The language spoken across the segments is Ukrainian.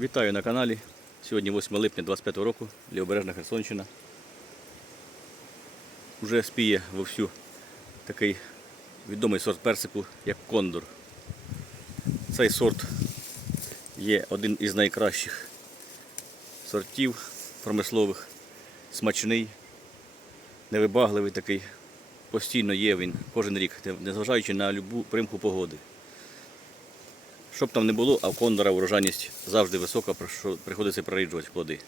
Вітаю на каналі. Сьогодні 8 липня 25 року, Лівобережна Херсонщина. Уже спіє вовсю такий відомий сорт персику, як кондор. Цей сорт є один із найкращих сортів промислових, смачний, невибагливий такий. Постійно є він кожен рік, незважаючи на любу примху погоди. Щоб там не було, а в кондора урожайність завжди висока, що приходиться переїджувати плоди.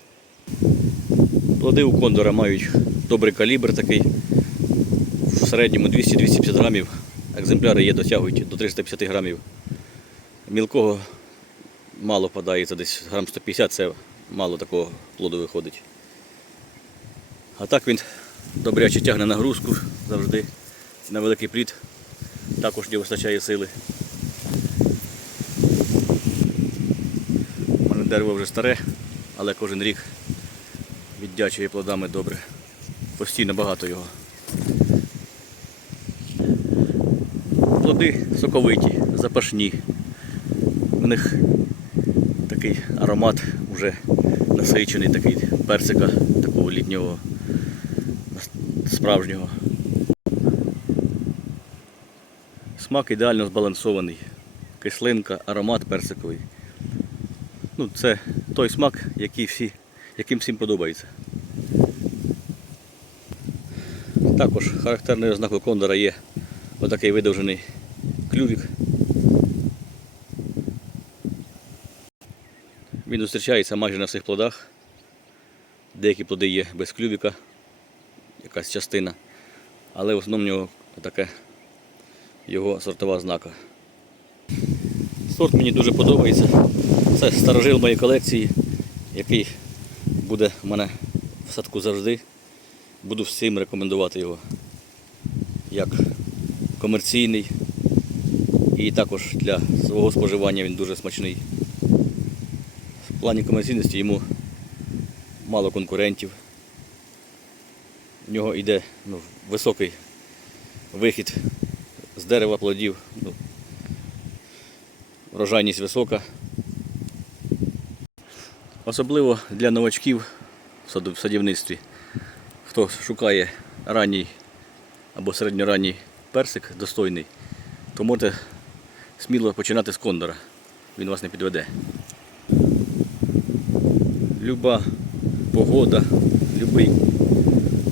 Плоди у кондора мають добрий калібр такий. В середньому 200-250 грамів. Екземпляри є дотягують до 350 грамів. Мілкого мало подається, десь грам 150 це мало такого плоду виходить. А так він добряче тягне нагрузку завжди. На великий плід також не вистачає сили. У мене дерево вже старе, але кожен рік віддячує плодами добре. Постійно багато його. Плоди соковиті, запашні. У них такий аромат вже насичений, такий персика, такого літнього, справжнього. Смак ідеально збалансований. Кислинка, аромат персиковий. Ну, це той смак, який всі, яким всім подобається. Також характерною ознакою кондора є отакий видовжений клювік. Він зустрічається майже на всіх плодах. Деякі плоди є без клювіка, якась частина, але в основному таке його сортова знака. Сорт мені дуже подобається. Це старожил моєї колекції, який буде в мене в садку завжди. Буду всім рекомендувати його як комерційний і також для свого споживання він дуже смачний. В плані комерційності йому мало конкурентів. В нього йде ну, високий вихід з дерева плодів. Ну, врожайність висока. Особливо для новачків в садівництві, хто шукає ранній або середньоранній персик достойний, то можете сміло починати з кондора. Він вас не підведе. Люба погода, будь-який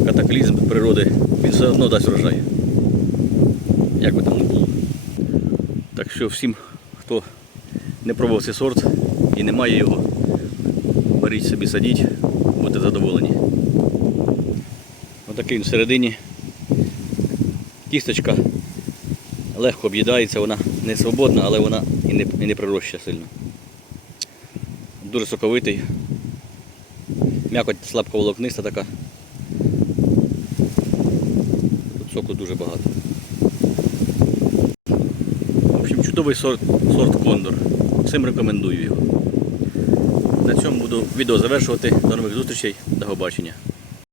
катаклізм природи, він все одно дасть врожай. Як би там не було. Так що всім, хто не пробував цей сорт і не має його, беріть собі садіть, будете задоволені. Отакий він всередині. Кісточка легко об'їдається, вона не свободна, але вона і не, і не прироща сильно. Дуже соковитий. М'якоть слабковолокниста така. Тут соку дуже багато. В общем, чудовий сорт, сорт кондор. Всім рекомендую його. На цьому буду відео завершувати. До нових зустрічей. До побачення.